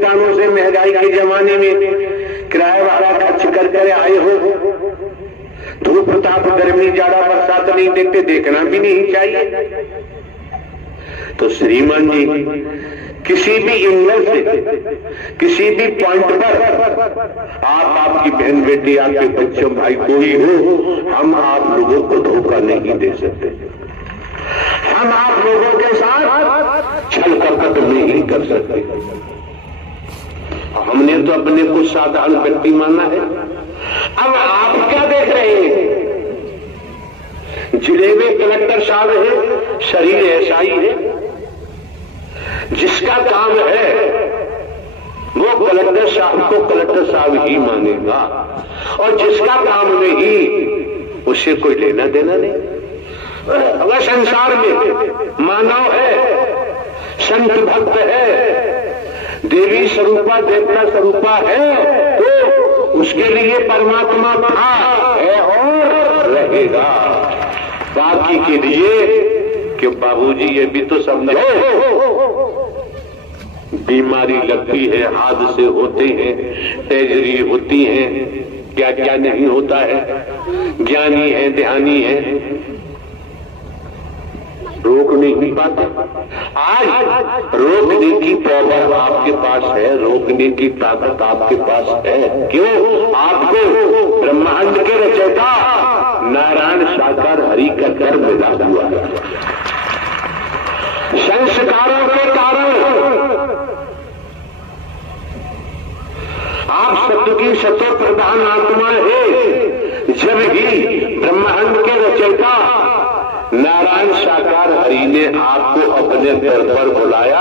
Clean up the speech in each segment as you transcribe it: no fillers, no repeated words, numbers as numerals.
हिंदुस्तानों से महंगाई के जमाने में किराया भाड़ा खर्च कर आए हो, धूप प्रताप गर्मी जाड़ा बरसात नहीं देखते, देखना भी नहीं चाहिए। तो श्रीमान जी किसी भी एंगल से किसी भी पॉइंट पर आप आपकी बहन बेटी आपके बच्चों भाई कोई हो, हम आप लोगों को धोखा नहीं दे सकते। हम आप लोगों के साथ छल कपट नहीं कर सकते। हमने तो अपने को साधारण व्यक्ति माना है। अब आप क्या देख रहे हैं? जिले में कलेक्टर साहब है, शरीर ऐसा ही है, जिसका काम है वो कलेक्टर साहब को कलेक्टर साहब ही मानेगा, और जिसका काम नहीं उससे कोई लेना देना नहीं। अगर संसार में मानव है, संत भक्त है, देवी स्वरूपा देवता स्वरूपा है, तो उसके लिए परमात्मा था, है और रहेगा। बाकी के लिए कि बाबूजी ये भी तो समझो, बीमारी लगती है, हादसे होते हैं, ट्रेजरी होती है, क्या क्या नहीं होता है। ज्ञानी है, ध्यानी है, रोक नहीं पाते। आज रोकने की पावर आपके पास है, रोकने की ताकत आपके पास है। क्यों? आपको ब्रह्मांड के रचयिता नारायण साकार हरि का डर मिला हुआ है। संस्कारों के कारण आप सत्य की सत्य प्रधान आत्मा है। जब ही ब्रह्मांड के रचयिता नारायण साकार हरि ने आपको अपने दर पर बुलाया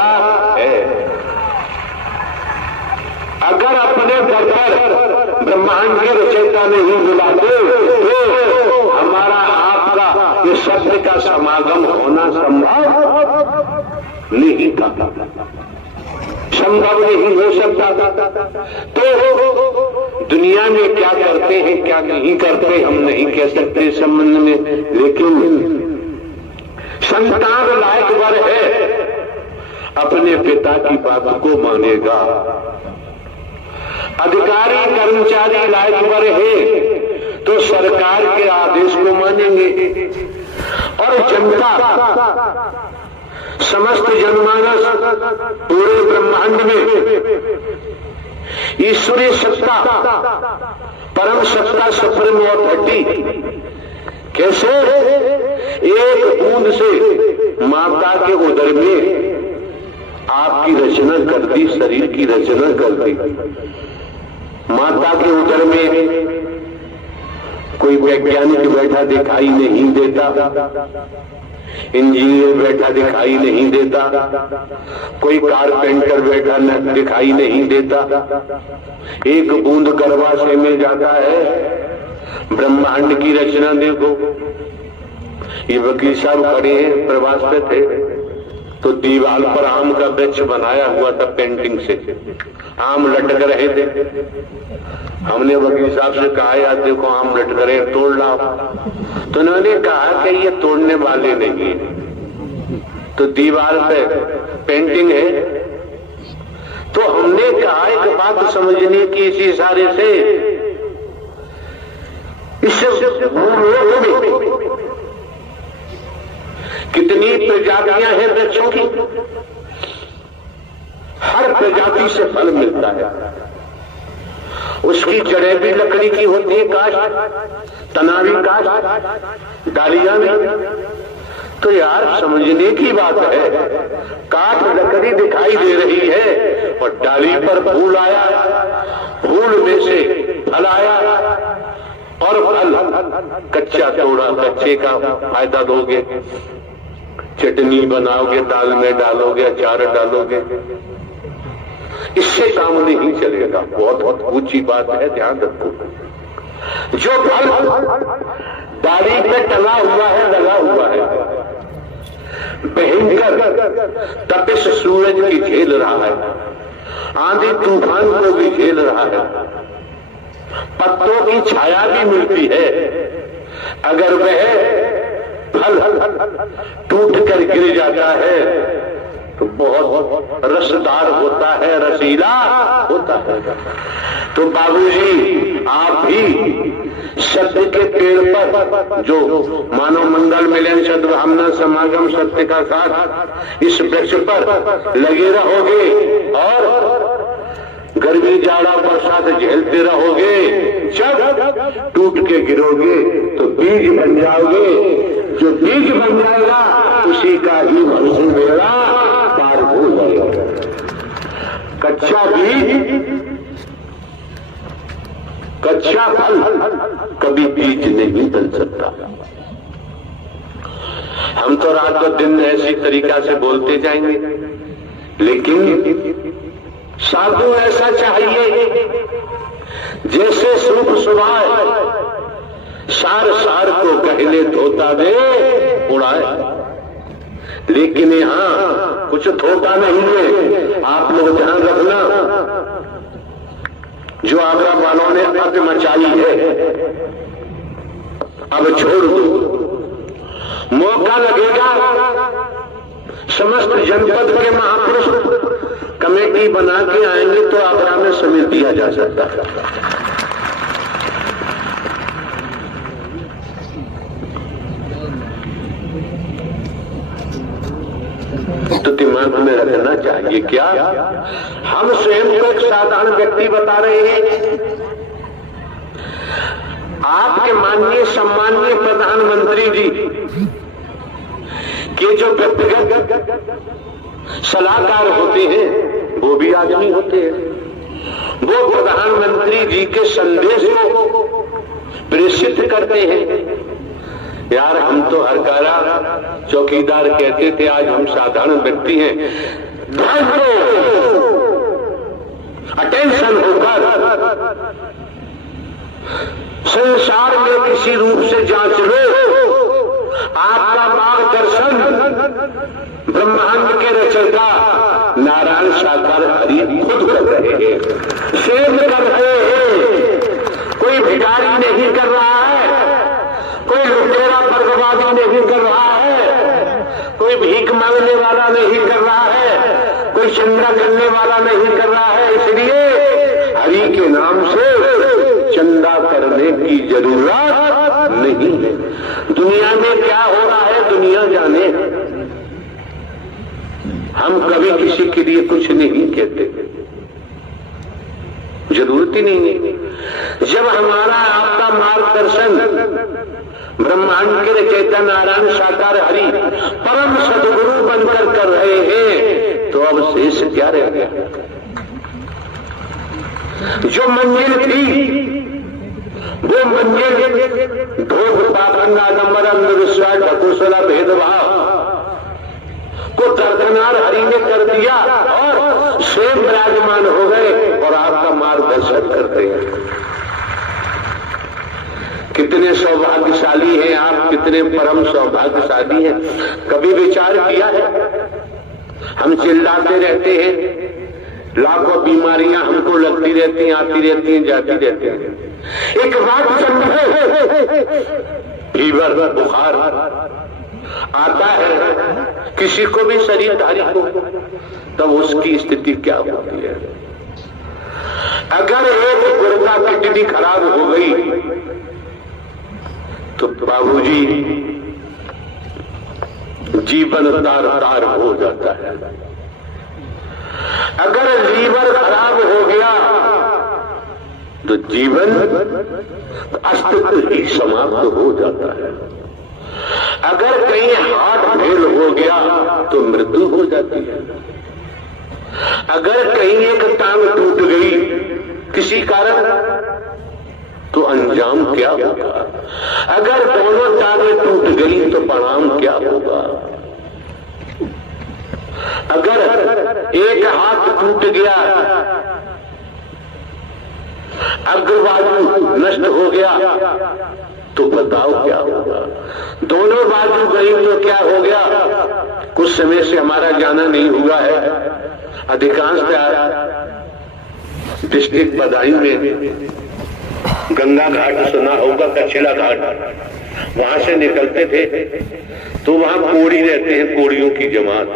है, अगर अपने दर पर ब्रह्मांड के रचयिता नहीं बुलाते तो हमारा आपका ये सत्य का समागम होना संभव नहीं था, संभव नहीं हो सकता। तो दुनिया में क्या करते हैं क्या नहीं करते हम नहीं कह सकते इस संबंध में, लेकिन संतान लायक वर है, अपने पिता की बात को मानेगा। अधिकारी कर्मचारी लायक वर है तो सरकार के आदेश को मानेंगे, और जनता समस्त जनमानस पूरे ब्रह्मांड में ईश्वरीय सत्ता परम सत्ता सुप्रीम अथॉरिटी कैसे एक बूंद से माता के उदर में आपकी रचना कर दी, शरीर की रचना कर दी। माता के उदर में कोई वैज्ञानिक बैठा दिखाई नहीं देता, इंजीनियर बैठा दिखाई नहीं देता, कोई कारपेंटर बैठा न दिखाई नहीं देता। एक बूंद गर्भाशय में जाता है, ब्रह्मांड की रचना देखो। ये वकील साहब खड़े हैं, प्रवास पे थे, तो दीवार पर आम का वृक्ष बनाया हुआ था पेंटिंग से, आम लटक रहे थे। हमने वकील साहब से कहा यार देखो आम लटक रहे, तोड़ लाओ। तो उन्होंने कहा कि ये तोड़ने वाले नहीं, तो दीवार पे पेंटिंग है। तो हमने कहा एक बात समझने की इस इशारे से, इससे कितनी प्रजातियां हैं वृक्षों की, हर प्रजाति से फल मिलता है। उसकी जड़ें भी लकड़ी की होती है, काष्ठ, तना भी काष्ठ, डालियां भी। तो यार समझने की बात है, काठ लकड़ी दिखाई दे रही है और डाली पर फूल आया, फूल में से फल आया, और फल कच्चा तोड़ा, कच्चे का फायदा दोगे, चटनी बनाओगे, दाल में डालोगे, अचार डालोगे, इससे काम नहीं चलेगा। बहुत बहुत ऊंची बात है, ध्यान रखो। जो फल डाली पे टंगा हुआ है, लगा हुआ है, भयंकर तपिश सूरज की झेल रहा है, आंधी तूफान को भी झेल रहा है, पत्तों की छाया भी मिलती है। अगर वह फल टूट कर गिर जाता है तो बहुत रसदार होता है, रसीला होता है। तो बाबूजी आप भी सत्य के पेड़ पर, जो मानव मंगल मिलन सद्भावना समागम सत्य का साथ, इस वृक्ष पर लगे रहोगे और गर्मी जाड़ा बरसात झेलते रहोगे। जब टूट के गिरोगे तो बीज बन जाओगे। जो बीज बन जाएगा उसी का ही भविष्य मेरा पार हो जाएगा। कच्चा बीज, कच्चा फल कभी बीज नहीं बन सकता। हम तो रात और दिन ऐसी तरीका से बोलते जाएंगे, लेकिन साधु ऐसा चाहिए जैसे सूप सुभाए, सार सार को कहले धोता दे उड़ाए। लेकिन यहां कुछ धोता नहीं है। आप लोग ध्यान रखना, जो आगरा वालों ने अत मचाई है अब छोड़ दो। मौका लगेगा समस्त जनपद के महापुरुष कमेटी बना के आएंगे तो आगरा में समेट दिया जा सकता है। तो दिमाग में रखना चाहिए क्या हम स्वयं को एक साधारण व्यक्ति बता रहे हैं। आपके माननीय सम्माननीय प्रधानमंत्री जी के जो व्यक्तिगत सलाहकार होते हैं वो भी आदमी होते हैं। वो प्रधानमंत्री जी के संदेश को प्रेषित करते हैं। यार हम तो हरकारा चौकीदार कहते थे, आज हम साधारण व्यक्ति हैं। ध्यान दो, अटेंशन होकर संसार में किसी रूप से जांच लो। आपका मार्गदर्शन ब्रह्मांड के रचयिता नारायण साकार हरि खुद कर रहे हैं, सेव कर रहे हैं। कोई भिखारी नहीं कर रहा है, कोई लुटेरा वर्गवादी नहीं कर रहा है, कोई भीख मांगने वाला नहीं कर रहा है, कोई चंदा करने वाला नहीं कर रहा है। इसलिए हरि के नाम से चंदा करने की जरूरत नहीं है। दुनिया में क्या हो रहा है दुनिया जाने। हम कभी किसी के लिए कुछ नहीं कहते, जरूरत ही नहीं है। जब हमारा आपका मार्गदर्शन ब्रह्मांड के रचयिता नारायण साकार हरि परम सदगुरु बनकर कर रहे हैं तो अब शेष क्या रह गया। जो मंजिल थी वो मंजिल ढोक पाखंड आडंबर अंधविश्वास ढकोसला भेदभाव को दरदनार हरि ने कर दिया और स्वयं विराजमान हो गए और आपका मार्गदर्शन करते हैं। कितने सौभाग्यशाली हैं आप, कितने परम सौभाग्यशाली हैं। कभी विचार किया है हम चिल्लाते रहते हैं, लाखों बीमारियां हमको लगती रहती हैं, आती रहती हैं, जाती रहती हैं। एक बात समझे, फीवर बुखार आता है किसी को भी शरीरधारी को, तब उसकी स्थिति क्या होती है। अगर एक गुर्दा किडनी खराब हो गई तो बाबूजी जीवन तार तार हो जाता है। अगर लीवर खराब हो गया तो जीवन अस्तित्व ही समाप्त हो जाता है। अगर कहीं हार्ट फेल हो गया तो मृत्यु हो जाती है। अगर कहीं एक टांग टूट गई किसी कारण तो अंजाम क्या होगा। अगर दोनों टांगें टूट गई तो परिणाम क्या होगा। अगर एक हाथ टूट गया, अग्रबाजू नष्ट हो गया तो बताओ क्या होगा। दोनों बाजू गई तो क्या हो गया। कुछ समय से हमारा जाना नहीं हुआ है। अधिकांश डिस्ट्रिक्ट बदायूं में गंगा घाट सुना होगा, कछला घाट, वहां से निकलते थे तो वहां कोड़ी रहते हैं, कोड़ियों की जमात।